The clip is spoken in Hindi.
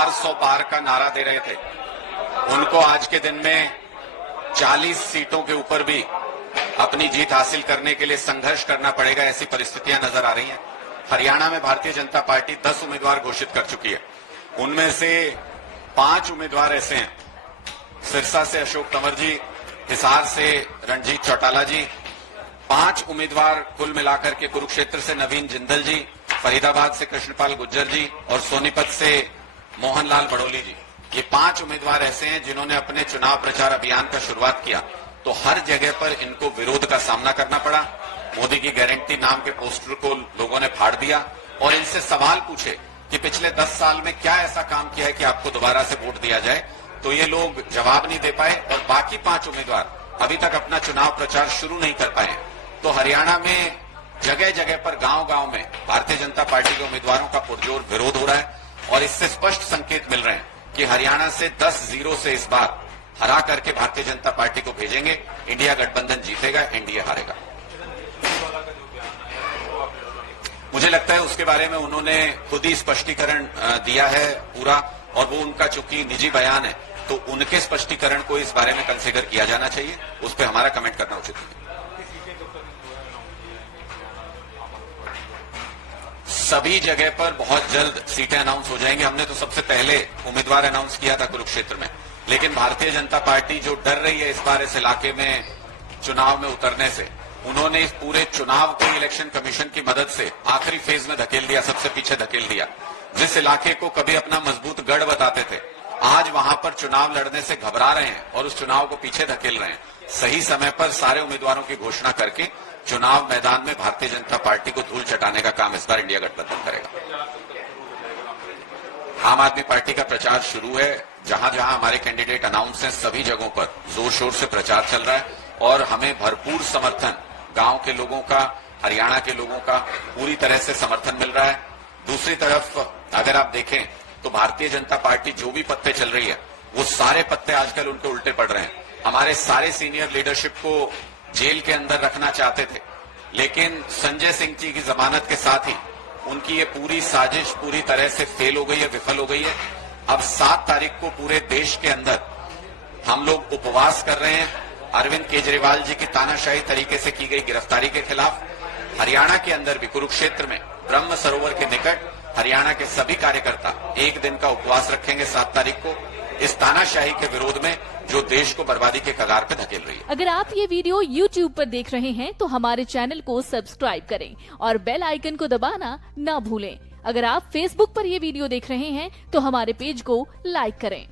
400 पार का नारा दे रहे थे, उनको आज के दिन में 40 सीटों के ऊपर भी अपनी जीत हासिल करने के लिए संघर्ष करना पड़ेगा, ऐसी परिस्थितियां नजर आ रही हैं। हरियाणा में भारतीय जनता पार्टी 10 उम्मीदवार घोषित कर चुकी है। उनमें से 5 उम्मीदवार ऐसे हैं, सिरसा से अशोक तंवर जी, हिसार से रणजीत चौटाला जी, 5 उम्मीदवार कुल मिलाकर के कुरुक्षेत्र से नवीन जिंदल जी, फरीदाबाद से कृष्णपाल गुज्जर जी और सोनीपत से मोहनलाल बड़ोली जी। ये 5 उम्मीदवार ऐसे हैं जिन्होंने अपने चुनाव प्रचार अभियान का शुरुआत किया तो हर जगह पर इनको विरोध का सामना करना पड़ा। मोदी की गारंटी नाम के पोस्टर को लोगों ने फाड़ दिया और इनसे सवाल पूछे कि पिछले 10 साल में क्या ऐसा काम किया है कि आपको दोबारा से वोट दिया जाए, तो ये लोग जवाब नहीं दे पाए और बाकी 5 उम्मीदवार अभी तक अपना चुनाव प्रचार शुरू नहीं कर पाए। तो हरियाणा में जगह जगह पर गांव-गांव में भारतीय जनता पार्टी के उम्मीदवारों का पुरजोर विरोध हो रहा है और इससे स्पष्ट संकेत मिल रहे हैं कि हरियाणा से 10-0 से इस बार हरा करके भारतीय जनता पार्टी को भेजेंगे। इंडिया गठबंधन जीतेगा, एनडीए हारेगा। मुझे लगता है उसके बारे में उन्होंने खुद ही स्पष्टीकरण दिया है पूरा, और वो उनका चूंकि निजी बयान है तो उनके स्पष्टीकरण को इस बारे में कंसीडर किया जाना चाहिए, उस पर हमारा कमेंट करना उचित नहीं। सभी जगह पर बहुत जल्द सीटें अनाउंस हो जाएंगी। हमने तो सबसे पहले उम्मीदवार अनाउंस किया था कुरुक्षेत्र में, लेकिन भारतीय जनता पार्टी जो डर रही है इस बार इस इलाके में चुनाव में उतरने से, उन्होंने इस पूरे चुनाव को इलेक्शन कमीशन की मदद से आखिरी फेज में धकेल दिया, सबसे पीछे धकेल दिया। जिस इलाके को कभी अपना मजबूत गढ़ बताते थे, आज वहां पर चुनाव लड़ने से घबरा रहे हैं और उस चुनाव को पीछे धकेल रहे हैं। सही समय पर सारे उम्मीदवारों की घोषणा करके चुनाव मैदान में भारतीय जनता पार्टी को धूल चटाने का काम इस बार इंडिया गठबंधन करेगा। आम आदमी पार्टी का प्रचार शुरू है। जहां जहां हमारे कैंडिडेट अनाउंस हैं सभी जगहों पर जोर शोर से प्रचार चल रहा है और हमें भरपूर समर्थन गांव के लोगों का, हरियाणा के लोगों का पूरी तरह से समर्थन मिल रहा है। दूसरी तरफ अगर आप देखें तो भारतीय जनता पार्टी जो भी पत्ते चल रही है वो सारे पत्ते आजकल उनके उल्टे पड़ रहे हैं। हमारे सारे सीनियर लीडरशिप को जेल के अंदर रखना चाहते थे, लेकिन संजय सिंह जी की जमानत के साथ ही उनकी ये पूरी साजिश पूरी तरह से फेल हो गई है, विफल हो गई है। अब 7 तारीख को पूरे देश के अंदर हम लोग उपवास कर रहे हैं अरविंद केजरीवाल जी की तानाशाही तरीके से की गई गिरफ्तारी के खिलाफ। हरियाणा के अंदर भी कुरुक्षेत्र में ब्रह्म सरोवर के निकट हरियाणा के सभी कार्यकर्ता एक दिन का उपवास रखेंगे 7 तारीख को, इस तानाशाही के विरोध में जो देश को बर्बादी के कगार पे धकेल रही है। अगर आप ये वीडियो YouTube पर देख रहे हैं तो हमारे चैनल को सब्सक्राइब करें और बेल आइकन को दबाना ना भूलें। अगर आप Facebook पर ये वीडियो देख रहे हैं तो हमारे पेज को लाइक करें।